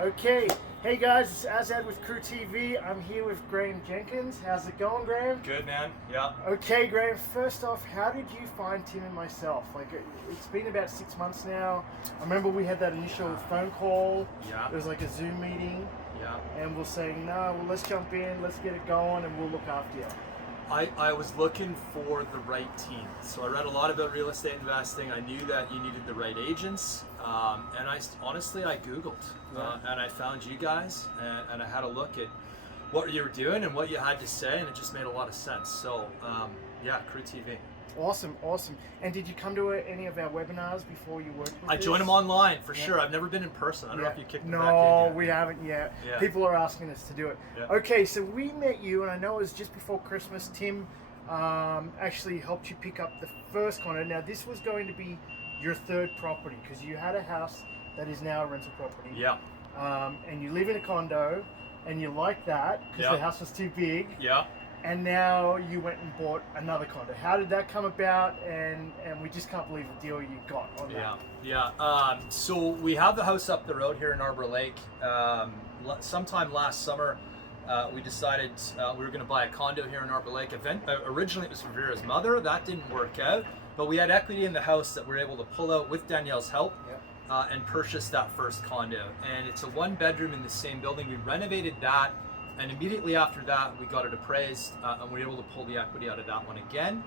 Okay, hey guys, it's Azad with Crew TV. I'm here with Graham Jenkins. How's it going, Graham? Good, man. Yeah. Okay, Graham, first off, how did you find Tim and myself? Like, it's been about 6 months now. I remember we had that initial phone call. Yeah. It was like a Zoom meeting. Yeah. And we're saying, no, well, let's jump in, let's get it going, and we'll look after you. I was looking for the right team. So I read a lot about real estate investing. I knew that you needed the right agents. And honestly, I Googled and I found you guys and I had a look at what you were doing and what you had to say, and it just made a lot of sense. So yeah, Crew TV. Awesome, awesome. And did you come to any of our webinars before you worked with I joined them online for sure. I've never been in person. I don't know if you kicked them back in No, yet. we haven't yet. Yeah. People are asking us to do it. Yeah. Okay, so we met you, and I know it was just before Christmas. Tim actually helped you pick up the first condo. Now, this was going to be your third property because you had a house that is now a rental property. Yeah. And you live in a condo, and you like that because the house was too big. Yeah. And now you went and bought another condo. How did that come about? And we just can't believe the deal you got on that. Yeah. So we have the house up the road here in Arbor Lake. Sometime last summer, we decided we were going to buy a condo here in Arbor Lake. Originally, it was for Vera's mother. That didn't work out. But we had equity in the house that we were able to pull out with Danielle's help and purchase that first condo. And it's a one bedroom in the same building. We renovated that. And immediately after that, we got it appraised and we were able to pull the equity out of that one again.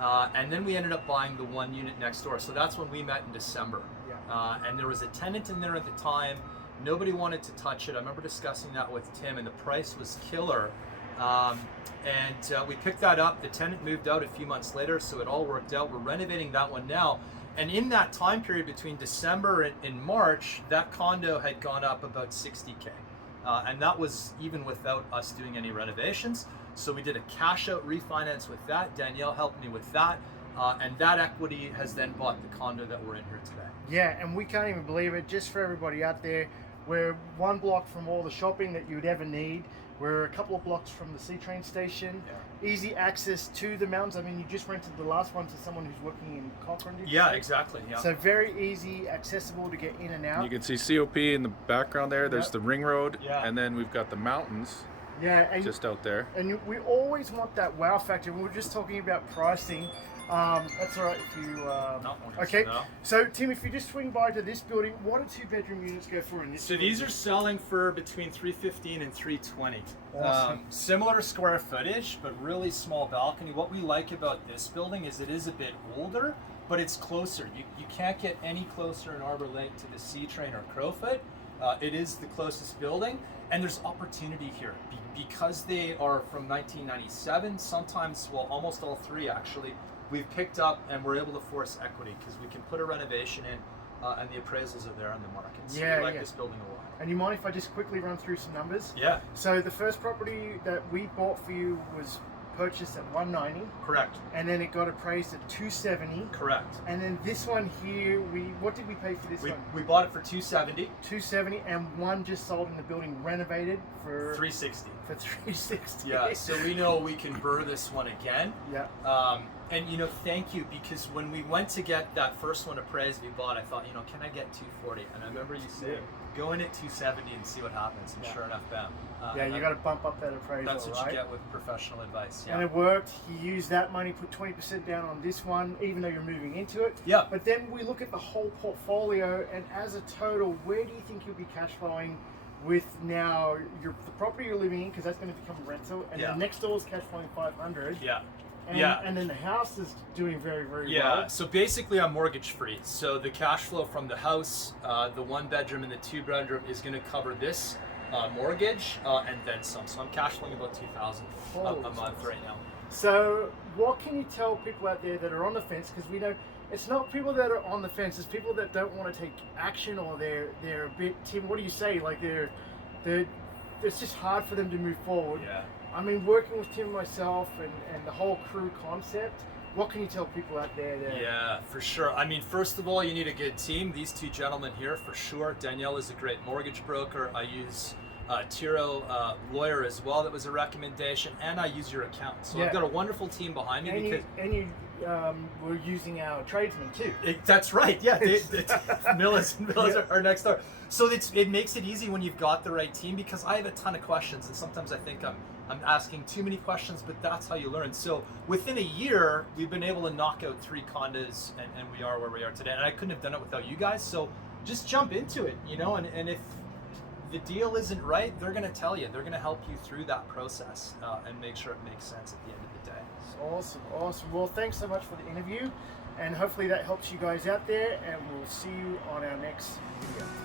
And then we ended up buying the one unit next door. So that's when we met in December. And there was a tenant in there at the time. Nobody wanted to touch it. I remember discussing that with Tim, and the price was killer. And we picked that up. The tenant moved out a few months later, so it all worked out. We're renovating that one now. And in that time period between December and March, that condo had gone up about 60K. And that was even without us doing any renovations. So we did a cash out refinance with that. Danielle helped me with that. And that equity has then bought the condo that we're in here today. Yeah, and we can't even believe it. Just for everybody out there, we're one block from all the shopping that you'd ever need. We're a couple of blocks from the C train station. Easy access to the mountains. I mean, you just rented the last one to someone who's working in Cochrane. Yeah, exactly. Yeah. So very easy, accessible to get in and out. You can see COP in the background there. There's the ring road, Yeah. and then we've got the mountains just out there. And we always want that wow factor. We were just talking about pricing. That's all right if you. Okay. No. So Tim, if you just swing by to this building, what do 2-bedroom units go for in this? So these are selling for between $315 and $320. Awesome. Similar square footage, but really small balcony. What we like about this building is it is a bit older, but it's closer. You can't get any closer in Arbor Lake to the C train or Crowfoot. It is the closest building, and there's opportunity here because they are from 1997. Sometimes, well, almost all three actually. We've picked up and we're able to force equity because we can put a renovation in and the appraisals are there on the market. So we like this building a lot. And you mind if I just quickly run through some numbers? Yeah. So the first property that we bought for you was purchased at 190, Correct. and then it got appraised at 270. Correct. And then this one here, what did we pay for this one? We bought it for $270. 270, and one just sold in the building, renovated for $360. For 360. Yeah. So we know we can burr this one again. Yeah. And thank you, because when we went to get that first one appraised we bought, I thought, can I get 240? And I remember you saying, go in at 270 and see what happens. And sure enough, bam. You got to bump up that appraisal. That's what you get with professional advice. Yeah. And it worked. You used that money, put 20% down on this one, even though you're moving into it. Yeah. But then we look at the whole portfolio, and as a total, where do you think you'll be cash flowing with now the property you're living in, because that's going to become rental, and the next door is cash flowing 500. Yeah. And then the house is doing very, very well. Yeah, so basically I'm mortgage free. So the cash flow from the house, the 1 bedroom and the 2 bedroom is going to cover this mortgage and then some. So I'm cash flowing about $2,000 a month right now. So what can you tell people out there that are on the fence? Because we know it's not people that are on the fence, it's people that don't want to take action, or they're a bit, Tim, what do you say? Like it's just hard for them to move forward. Yeah. I mean, working with Tim and myself and the whole crew concept, what can you tell people out there? Yeah, for sure. I mean, first of all, you need a good team. These two gentlemen here, for sure. Danielle is a great mortgage broker. I use Tiro lawyer as well. That was a recommendation, and I use your accountant. So I've got a wonderful team behind me. And you we're using our tradesmen too. That's right. Yeah, Millis are next door. So it makes it easy when you've got the right team, because I have a ton of questions, and sometimes I think I'm asking too many questions, but that's how you learn. So within a year, we've been able to knock out 3 condos, and we are where we are today. And I couldn't have done it without you guys. So just jump into it, you know, and if the deal isn't right, they're going to tell you. They're going to help you through that process and make sure it makes sense at the end of the day. Awesome. Well, thanks so much for the interview, and hopefully that helps you guys out there, and we'll see you on our next video.